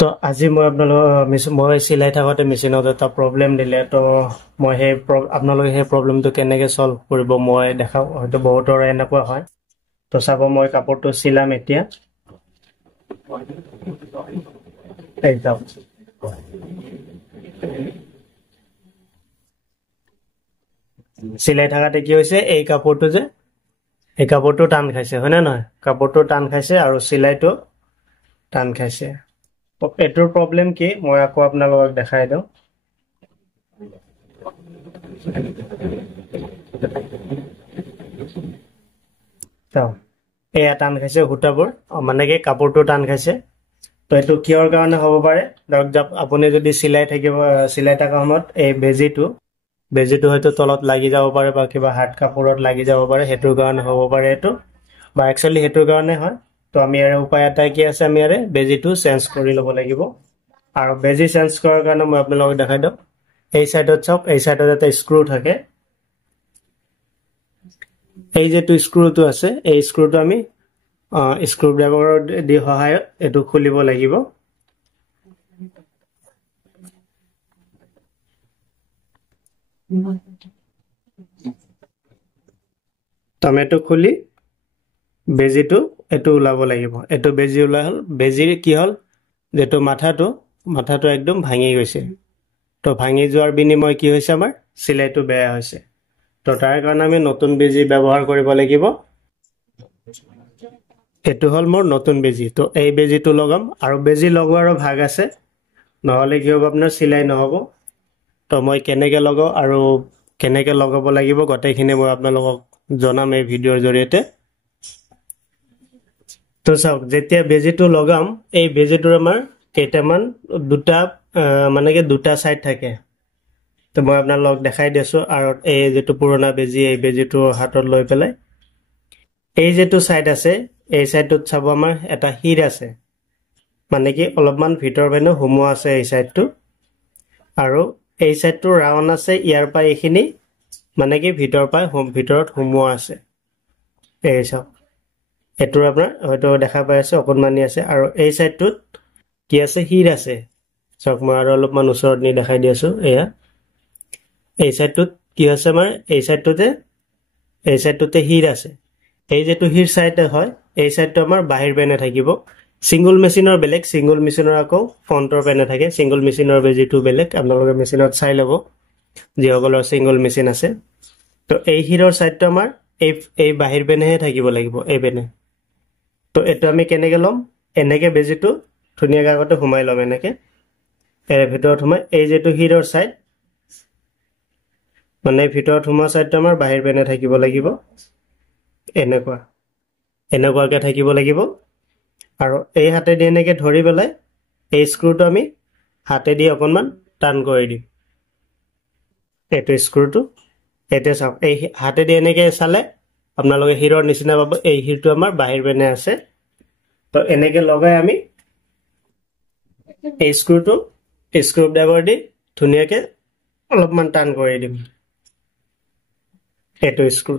তো আজি মই আপোনালোক চিলাই থাকোঁতে মেচিনত এটা প্ৰব্লেম দিলে তো মই আপোনালোকে সেই প্ৰব্লেমটো কেনেকৈ ছল্ভ কৰিব মই দেখাওঁ হয়তো বহুতৰ এনেকুৱা হয় তো চাব মই কাপোৰটো চিলাম এতিয়া একদম চিলাই থাকাতে কি হৈছে এই কাপোৰটো টান খাইছে হয়নে নহয় কাপোৰটো টান খাইছে আৰু চিলাইটো টান খাইছে এটোৰ প্ৰব্লেম কি মই আকৌ আপোনালোকক দেখাই দিওঁ এয়া টান খাইছে সূতাবোৰ মানে কি কাপোৰটো টান খাইছে তো এইটো কিহৰ কাৰণে হ'ব পাৰে ধৰক আপুনি যদি চিলাই থকা সময়ত এই বেজিটো হয়তো তলত লাগি যাব পাৰে বা কিবা হাৰ্ড কাপোৰত লাগি যাব পাৰে সেইটোৰ কাৰণে হ'ব পাৰে এইটো বা একচুৱেলি সেইটোৰ কাৰণে হয় তো আমি ইয়াৰ উপায় এটাই কি আছে আমি ইয়াৰে বেজিটো চেঞ্জ কৰি ল'ব লাগিব আৰু বেজি চেঞ্জ কৰাৰ কাৰণে মই আপোনালোকক দেখাই দিওঁ এই সাইডত চাওক এই সাইডত এটা স্ক্ৰু থাকে এই যেটো স্ক্ৰুটো আছে এই স্ক্ৰুটো আমি স্ক্ৰু ড্ৰাইভাৰৰ দি সহায়ত এটো খুলিব লাগিব টমেটো খুলি বেজিটো এটো উলাব লাগিব এটো বেজি উলা হল বেজিৰ কি হল যেটো মাথাটো একদম ভাঙি গৈছে তো ভাঙি যোৱাৰ বিনিময় কি হৈছে আমাৰ সিলাইটো বেয়া হৈছে তো তাৰ কাৰণে আমি নতুন বেজি ব্যৱহাৰ কৰিব লাগিব এটো হল মোৰ নতুন বেজি তো এই বেজিটো লগাম আৰু বেজি লগোৱাৰো ভাগ আছে নহলে কি হ'ব আপোনাৰ সিলাই নহব তো মই কেনেকৈ লগাও আৰু কেনেকৈ লগাব লাগিব গটেইখিনি মই আপোনালোকক জনাম এই ভিডিওৰ জৰিয়তে তো চাওক যেতিয়া বেজিটো লগাম এই বেজিটোৰ আমাৰ কেইটামান দুটা সাইড থাকে তো মই আপোনালোকক দেখাই দিছো আৰু এই যেটো পুৰণা বেজি এই বেজিটো হাতত লৈ পেলাই এই যেটো সাইড আছে এই সাইডটোত চাব আমাৰ এটা হিৰ আছে মানে কি অলপমান ভিতৰ বেনো হুমুৱা আছে এই সাইডটো আৰু এই সাইডটো ৰাউন্ড আছে ইয়াৰ পা এইখিনি মানে কি ভিতৰত হুমুৱা আছে এই চাওক এটো আপোনাৰ হয়তো দেখা পাই আছে অকনমানি আছে আৰু এই সাইডটোত কি আছে হিৰ আছে চাওক মই আৰু অলপমান ওচৰত নি দেখাই দি আছো এয়া এই সাইডটোত কি আছে আমাৰ এই সাইডটোতে হিৰ আছে এই যেটো হিৰ সাইড হয় এই সাইডটো আমাৰ বাহিৰ বেনে থাকিব সিঙ্গল মেচিনৰ বেলেগ সিঙ্গল মেচিনৰ আকৌ ফ্ৰন্টৰ বেনে থাকে সিঙ্গল মেচিনৰ বেজিটো বেলেগ আপোনালোকে মেচিনত চাই লব যিসকলৰ সিঙ্গল মেচিন আছে তো এই হিৰৰ সাইডটো আমাৰ এই বাহিৰ বেনেহে থাকিব লাগিব এই বেনে তো এটো আমি কেনেকৈ লম এনেকৈ বেজিটো ধুনিয়াকৈ আগতে ঘুমাই লম এনেকৈ এৰ ভিতৰত ঘুমাই এই যেটো হিৰৰ সাইড মানে ভিতৰত ঘুমা সাইডটো আমাৰ বাহিৰ বেনে থাকিব লাগিব এনেকুৱাকে থাকিব লাগিব আৰু এই হাতে দি এনেকৈ ধৰি পেলাই এই স্ক্ৰুটো আমি হাতে দি অকনমান টান কৰি দিম এটো স্ক্ৰুটো এতে চাওক এই হাতে দি এনেকৈ চালে আপোনালোকে হিৰৰ নিচিনা পাব এই হিৰটো আমাৰ বাহিৰ বেনে আছে তো এনেকৈ লগাই আমি এই স্ক্ৰু ড্ৰাইভাৰ দি ধুনিয়াকৈ অলপমান টান কৰি দিম এটো স্ক্ৰু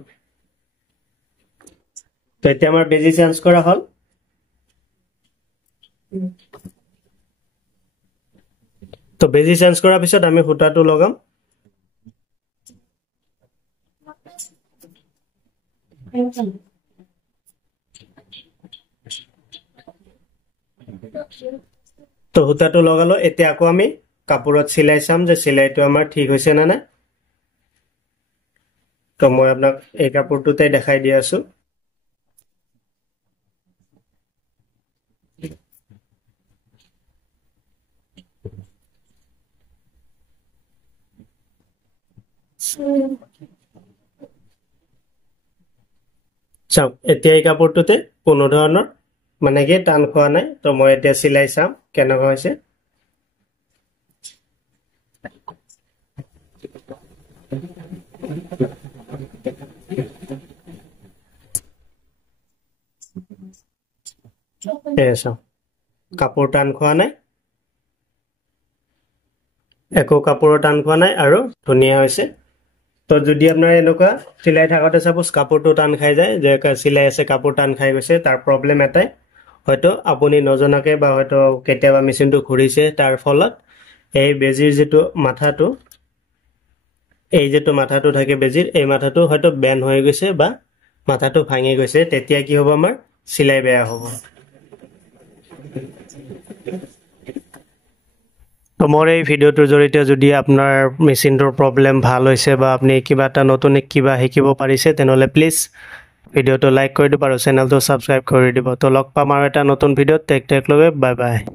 তো এতিয়া আমাৰ বেজি চেঞ্জ কৰা হল তো বেজি চেঞ্জ কৰাৰ পিছত আমি হুতাটো লগাম তো হুতাটো লগালো এতিয়া আকৌ আমি কাপোৰত সিলাই চাম যে সিলাইটো আমাৰ ঠিক হৈছে না নাই তো মই আপোনাক এই কাপোৰটোতে দেখাই দি আছো চাওক এতিয়া এই কাপোৰটোতে কোনো ধৰণৰ মানে কি টান খোৱা নাই তো মই এতিয়া সিলাই চাম কেনেকুৱা হৈছে এসো কাপোৰ টান খোৱা নাই একো কাপোৰৰ টান খোৱা নাই আৰু ধুনিয়া হৈছে তো যদি আপোনাৰ এনেকুৱা সিলাই থাকতে সাপোজ কাপোৰটো টান খাই যায় যে সিলাই আছে কাপোৰ টান খাই গৈছে তাৰ প্ৰবলেম এটাই হয়তো আপুনি নজনাকে বা হয়তো কেতিয়াবা মেচিনটো ঘূৰিছে তাৰ ফলত এই বেজিৰ যিটো মাথাটো এই যেটো মাথাটো থাকে বেজিৰ এই মাথাটো হয়তো বেন হৈ গৈছে বা মাথাটো ভাঙি গৈছে তেতিয়া কি হ'ব আমাৰ সিলাই বেয়া হ'ব তো মোৰ এই ভিডিওটোৰ জৰিয়তে যদি আপোনাৰ মেচিনটোৰ প্ৰব্লেম ভাল হৈছে বা আপুনি কিবা এটা নতুন কিবা শিকিব পাৰিছে তেনেহ'লে প্লিজ ভিডিওটো লাইক কৰি দিব আৰু চেনেলটো সাবস্ক্ৰাইব কৰি দিব তো লগ পাম আৰু এটা নতুন ভিডিওত টেক লগে বাই বাই